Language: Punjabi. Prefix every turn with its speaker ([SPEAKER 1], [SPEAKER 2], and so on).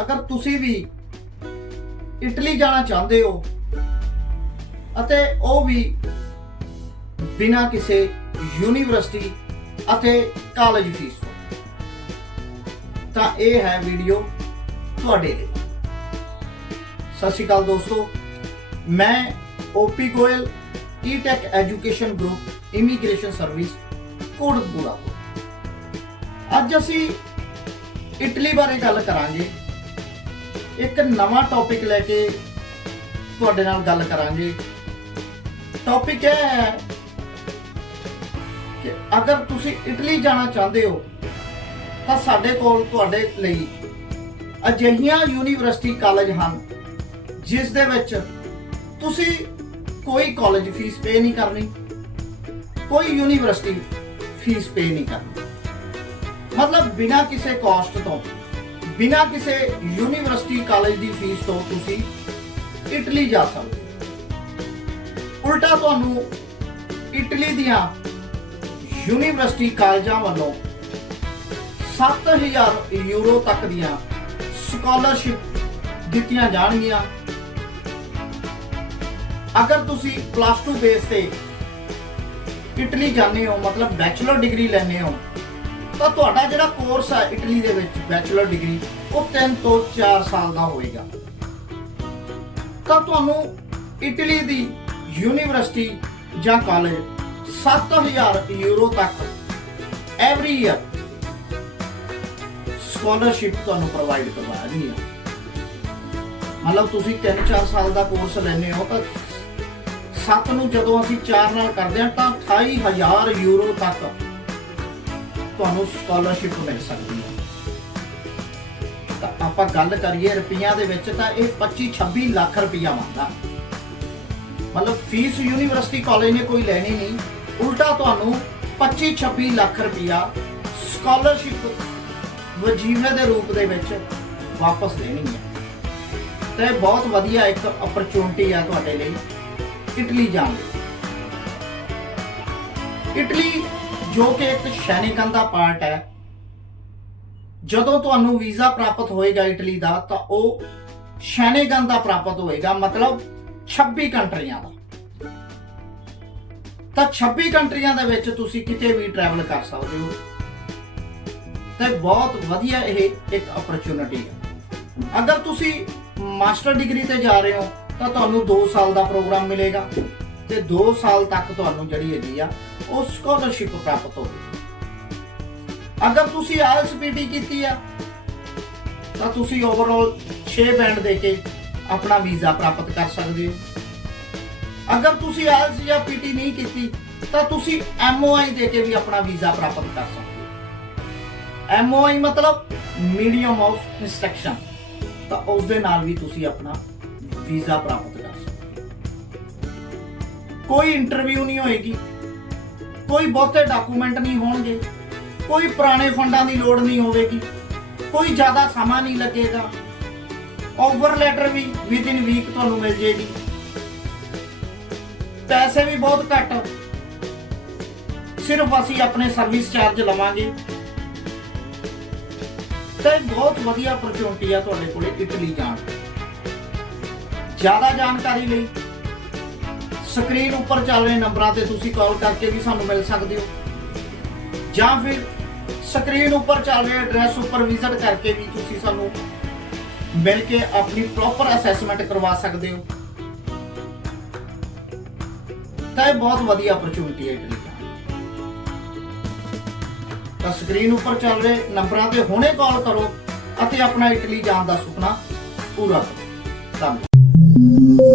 [SPEAKER 1] ਅਗਰ ਤੁਸੀਂ ਵੀ ਇਟਲੀ ਜਾਣਾ ਚਾਹੁੰਦੇ ਹੋ ਅਤੇ ਉਹ ਵੀ ਬਿਨਾਂ ਕਿਸੇ ਯੂਨੀਵਰਸਿਟੀ ਅਤੇ ਕਾਲਜ ਫੀਸ ਤੋਂ, ਤਾਂ ਇਹ ਹੈ ਵੀਡੀਓ ਤੁਹਾਡੇ ਲਈ। ਸਤਿ ਸ਼੍ਰੀ ਅਕਾਲ ਦੋਸਤੋ, ਮੈਂ OP Goyal ETech education group immigration service Kotkapura ਅੱਜ ਅਸੀਂ ਇਟਲੀ ਬਾਰੇ ਗੱਲ ਕਰਾਂਗੇ। ਇੱਕ ਨਵਾਂ ਟੌਪਿਕ ਲੈ ਕੇ ਤੁਹਾਡੇ ਨਾਲ ਗੱਲ ਕਰਾਂਗੇ। ਟੌਪਿਕ ਇਹ ਹੈ ਕਿ ਅਗਰ ਤੁਸੀਂ ਇਟਲੀ ਜਾਣਾ ਚਾਹੁੰਦੇ ਹੋ, ਤਾਂ ਸਾਡੇ ਕੋਲ ਤੁਹਾਡੇ ਲਈ ਅਜਿਹੀਆਂ ਯੂਨੀਵਰਸਿਟੀ ਕਾਲਜ ਹਨ, ਜਿਸ ਦੇ ਵਿੱਚ ਤੁਸੀਂ ਕੋਈ ਕਾਲਜ ਫੀਸ ਪੇ ਨਹੀਂ ਕਰਨੀ, ਕੋਈ ਯੂਨੀਵਰਸਿਟੀ ਫੀਸ ਪੇ ਨਹੀਂ ਕਰਨੀ। ਮਤਲਬ ਬਿਨਾਂ ਕਿਸੇ ਕਾਸਟ ਤੋਂ। ਬਿਨਾਂ ਕਿਸੇ ਯੂਨੀਵਰਸਿਟੀ ਕਾਲਜ ਦੀ ਫੀਸ ਤੋਂ ਤੁਸੀਂ ਇਟਲੀ ਜਾ ਸਕਦੇ ਹੋ। ਉਲਟਾ ਤੁਹਾਨੂੰ ਇਟਲੀ ਦੀਆਂ ਯੂਨੀਵਰਸਿਟੀ ਕਾਲਜਾਂ ਵੱਲੋਂ 7000 ਯੂਰੋ ਤੱਕ ਦੀਆਂ ਸਕਾਲਰਸ਼ਿਪ ਦਿੱਤੀਆਂ ਜਾਣਗੀਆਂ ਅਗਰ ਤੁਸੀਂ ਪਲੱਸ 2 ਬੇਸ ਤੇ ਇਟਲੀ ਜਾਂਦੇ ਹੋ, ਮਤਲਬ ਬੈਚਲਰ ਡਿਗਰੀ ਲੈਣੇ ਹੋ ਤਾਂ ਤੁਹਾਡਾ ਜਿਹੜਾ ਕੋਰਸ ਹੈ ਇਟਲੀ ਦੇ ਵਿੱਚ ਬੈਚਲਰ ਡਿਗਰੀ ਉਹ 3 ਤੋਂ 4 ਸਾਲ ਦਾ ਹੋਏਗਾ। ਤਾਂ ਤੁਹਾਨੂੰ ਇਟਲੀ ਦੀ ਯੂਨੀਵਰਸਿਟੀ ਜਾਂ ਕਾਲਜ 7000 ਯੂਰੋ ਤੱਕ ਐਵਰੀ ਈਅਰ ਸਕਾਲਰਸ਼ਿਪ ਤੁਹਾਨੂੰ ਪ੍ਰੋਵਾਈਡ ਕਰਵਾਉਣਗੇ ਮਤਲਬ ਤੁਸੀਂ 3-4 ਸਾਲ ਦਾ ਕੋਰਸ ਲੈਣੇ ਹੋ ਤਾਂ 7 ਨੂੰ ਜਦੋਂ ਅਸੀਂ 4 ਨਾਲ ਕਰਦੇ ਹਾਂ ਤਾਂ 28000 ਯੂਰੋ ਤੱਕ ਤੁਹਾਨੂੰ ਸਕਾਲਰਸ਼ਿਪ ਮਿਲ ਸਕਦੀ ਹੈ। ਤਾਂ ਆਪਾਂ ਗੱਲ ਕਰੀਏ ਰੁਪਈਆਂ ਦੇ ਵਿੱਚ, ਤਾਂ ਇਹ 25-26 ਲੱਖ ਰੁਪਈਆ ਬਣਦਾ ਮਤਲਬ ਫੀਸ ਯੂਨੀਵਰਸਿਟੀ ਕਾਲਜ ਨੇ ਕੋਈ ਲੈਣੀ ਨਹੀਂ। ਉਲਟਾ ਤੁਹਾਨੂੰ 25-26 ਲੱਖ ਰੁਪਈਆ ਸਕਾਲਰਸ਼ਿਪ ਵਜੀਫੇ ਦੇ ਰੂਪ ਦੇ ਵਿੱਚ ਵਾਪਸ ਦੇਣੀ ਹੈ। ਤੇ ਇਹ ਬਹੁਤ ਵਧੀਆ ਇੱਕ ਓਪਰਚੁਨਿਟੀ ਆ ਤੁਹਾਡੇ ਲਈ, ਇਟਲੀ ਜਾਣ ਦੀ ਇਟਲੀ ਜੋ ਕਿ ਇੱਕ ਸ਼ੈਨਿਕਨ ਦਾ ਪਾਰਟ ਹੈ। ਜਦੋਂ ਤੁਹਾਨੂੰ ਵੀਜ਼ਾ ਪ੍ਰਾਪਤ ਹੋਏਗਾ ਇਟਲੀ ਦਾ, ਤਾਂ ਉਹ ਸ਼ੈਨਿਕਨ ਦਾ ਪ੍ਰਾਪਤ ਹੋਏਗਾ, ਮਤਲਬ 26 ਕੰਟਰੀਆਂ ਦਾ। ਤਾਂ 26 ਕੰਟਰੀਆਂ ਦੇ ਵਿੱਚ ਤੁਸੀਂ ਕਿਤੇ ਵੀ ਟਰੈਵਲ ਕਰ ਸਕਦੇ ਹੋ। ਤੇ ਬਹੁਤ ਵਧੀਆ ਇਹ ਇੱਕ ਅਪਰਚੂਨਿਟੀ ਹੈ। ਅਗਰ ਤੁਸੀਂ ਮਾਸਟਰ ਡਿਗਰੀ ਤੇ ਜਾ ਰਹੇ ਹੋ, ਤਾਂ ਤੁਹਾਨੂੰ 2 ਸਾਲ ਦਾ ਪ੍ਰੋਗਰਾਮ ਮਿਲੇਗਾ। ਤੇ 2 ਸਾਲ ਤੱਕ ਤੁਹਾਨੂੰ ਜਿਹੜੀ ਹੈਗੀ ਆ, ਉਹ ਸਕਾਲਰਸ਼ਿਪ ਪ੍ਰਾਪਤ ਹੋਵੇਗੀ ਅਗਰ ਤੁਸੀਂ ਆਈਐਲਟੀਪੀ ਕੀਤੀ ਆ, ਤਾਂ ਤੁਸੀਂ ਓਵਰਆਲ 6 ਬੈਂਡ ਦੇ ਕੇ ਆਪਣਾ ਵੀਜ਼ਾ ਪ੍ਰਾਪਤ ਕਰ ਸਕਦੇ ਹੋ। ਅਗਰ ਤੁਸੀਂ ਆਈਐਲਟਸ ਜਾਂ ਪੀਟੀ ਨਹੀਂ ਕੀਤੀ, ਤਾਂ ਤੁਸੀਂ ਐਮਓਆਈ ਦੇ ਕੇ ਵੀ ਆਪਣਾ ਵੀਜ਼ਾ ਪ੍ਰਾਪਤ ਕਰ ਸਕਦੇ ਹੋ। ਐਮਓਆਈ ਮਤਲਬ ਮੀਡੀਅਮ ਆਫ ਇੰਸਟਰਕਸ਼ਨ ਤਾਂ ਉਸ ਦੇ ਨਾਲ ਵੀ ਤੁਸੀਂ ਆਪਣਾ ਵੀਜ਼ਾ ਪ੍ਰਾਪਤ ਕੋਈ ਇੰਟਰਵਿਊ ਨਹੀਂ ਹੋਏਗੀ। ਕੋਈ ਬਹੁਤੇ ਡਾਕੂਮੈਂਟ ਨਹੀਂ ਹੋਣਗੇ। ਕੋਈ ਪੁਰਾਣੇ ਫੰਡਾਂ ਦੀ ਲੋੜ ਨਹੀਂ ਹੋਵੇਗੀ। ਕੋਈ ਜ਼ਿਆਦਾ ਸਮਾਂ ਨਹੀਂ ਲੱਗੇਗਾ। ਆਫਰ ਲੈਟਰ ਵੀ ਵਿਦ ਇਨ ਵੀਕ ਤੁਹਾਨੂੰ ਮਿਲ ਜੇਗੀ ਪੈਸੇ ਵੀ ਬਹੁਤ ਘੱਟ। ਸਿਰਫ ਅਸੀਂ ਆਪਣੇ ਸਰਵਿਸ ਚਾਰਜ ਲਵਾਂਗੇ। ਤੇ ਬਹੁਤ ਵਧੀਆ ਓਪਰਚੁਨਿਟੀ ਆ ਤੁਹਾਡੇ ਕੋਲੇ ਇਟਲੀ ਜਾਣ ਦੀ। ਜ਼ਿਆਦਾ ਜਾਣਕਾਰੀ ਲਈ। ਸਕਰੀਨ ਉੱਪਰ ਚੱਲ ਰਹੇ ਨੰਬਰਾਂ ਤੇ ਤੁਸੀਂ ਕਾਲ ਕਰਕੇ ਵੀ ਸਾਨੂੰ ਮਿਲ ਸਕਦੇ ਹੋ। ਜਾਂ ਫਿਰ ਸਕਰੀਨ ਉੱਪਰ ਚੱਲ ਰਹੇ ਐਡਰੈਸ ਉੱਪਰ ਵਿਜ਼ਿਟ ਕਰਕੇ ਵੀ ਤੁਸੀਂ ਸਾਨੂੰ ਮਿਲ ਕੇ ਆਪਣੀ ਪ੍ਰੋਪਰ ਅਸੈਸਮੈਂਟ ਕਰਵਾ ਸਕਦੇ ਹੋ। ਤਾਂ ਇਹ ਬਹੁਤ ਵਧੀਆ ਅਪਰਚੂਨਿਟੀ ਹੈ ਇਟਲੀ ਦਾ ਤਾਂ ਸਕਰੀਨ ਉੱਪਰ ਚੱਲ ਰਹੇ ਨੰਬਰਾਂ ਤੇ ਹੁਣੇ ਕਾਲ ਕਰੋ ਅਤੇ ਆਪਣਾ ਇਟਲੀ ਜਾਣ ਦਾ ਸੁਪਨਾ ਪੂਰਾ ਕਰੋ। ਧੰਨਵਾਦ।